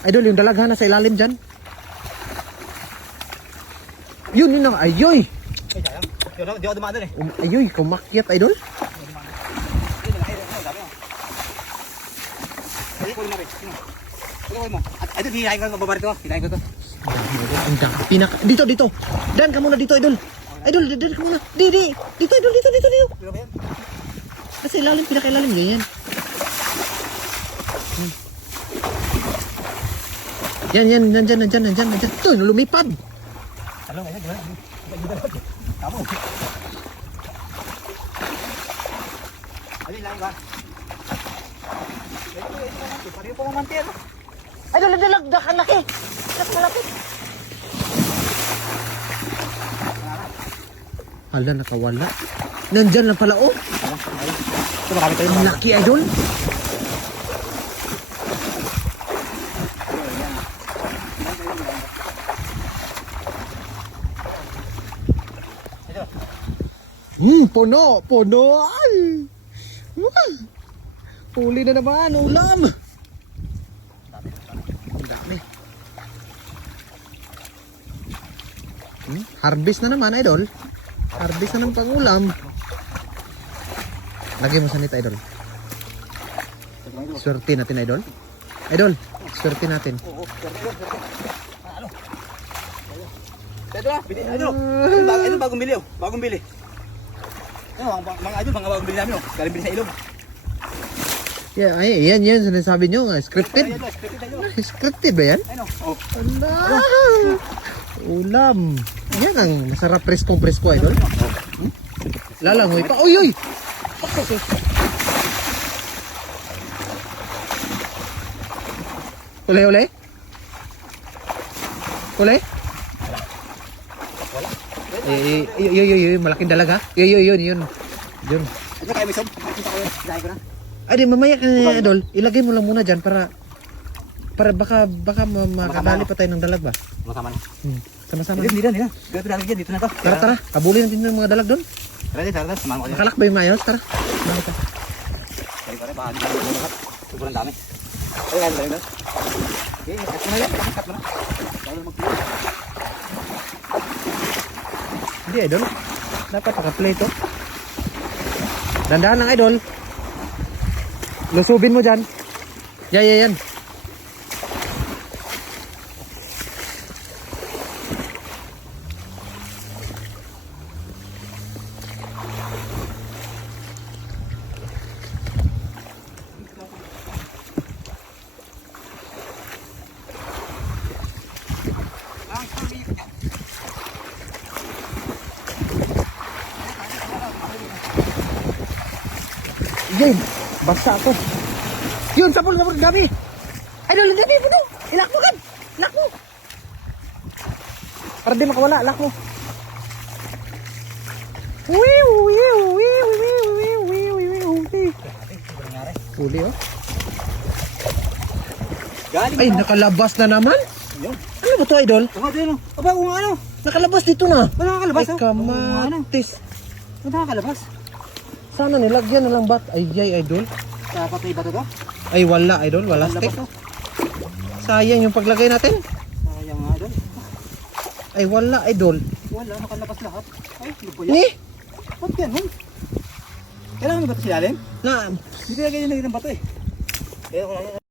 Idol, yung dalaghan na sa ilalim dyan. Yun na. Ayoy. Ay, sayang. Di ako dumaan doon eh. Ayoy, kumakyat, idol. Ay, kunin mo rin. Kunin mo. Ay, ito, hinahin ko ito. Babarit ko. Hinahin ko ito. Ang dami na. Dito. Dan ka muna dito, idol. Idol, dan ka muna. Dito, idol, dito. Pero ba yan? Kasi ilalim, pinakailalim ganyan. Yan, nandyan. Ito, lumipad. Ano nga yan? Tamo. Ay, hinahin ko. Pariyo po naman tiyan. Idol, dalagdak, ang laki. Malaki. Hala, nakawala. Nandyan lang pala, oh. Ito, marami tayo. Ang laki, idol. Puno. Ay. Huli na naman, ulam. Ang dami. Harvest na naman, idol. Harvest na ng pangulam. Lagay mo sa nita, idol. Swerte natin, idol. Idol, swerte natin. Oo, ano? Ito na, ito bagong bili oh. Bagong bili. Ano, mga idol, mga bagong bili namin oh. Galing bili sa ilog. Yeah, yan sinasabi nyo. Scripted. Scripted ba yan? Ano? Oh. Ala! Ulam. Yan ang masarap preskong, idol. Lalangoy pa. Uy! Uli? Malaking dalaga. Yun. Ito kayo may sob. Nakita ko yun. Hinahin ko na. Ay, di mamaya idol. Ilagay mo lang muna dyan para baka makadali pa tayo ng dalag ba? Masama na. Sama-sama. Hindi na. Grabe dalag dyan. Dito na to. Tara. Habulin natin ng mga dalag doon. Tara. Samahan ko dyan. Nakalak ba yung mayos? Tara. Pare, baka di ko lahat. Sobrang dami. Ayun, dami na. Okay, cut mo na yan. Cut mo na. Bawal mag-play. Hindi, idol. Dapat naka-play to. Dandahan lang, idol. Lusubin mo dyan. Yan. Yan. Basta ako. Yun, sapol ka mo. Dami. Idol, dami mo to. Ilak mo kan. Ilak mo. Para di makawala. Ilak mo. Huli, oh. Ay, nakalabas na naman. Ano ba to, idol? Aba, kung ano? Nakalabas dito na. Wala nakakalabas. Ay, kamatis. Wala nakakalabas. Sana nilagyan na lang bat. Ay, idol. Dapat may bato to? Ay, wala, idol. Wala stick. Sayang yung paglagay natin. Sayang nga doon. Ay, wala, idol. Wala, nakalabas lahat. Ay, ano po yan? Ni? Ba't yan? Kailangan may bato silalim? Na, Hindi talaga yung naging bato eh. Kaya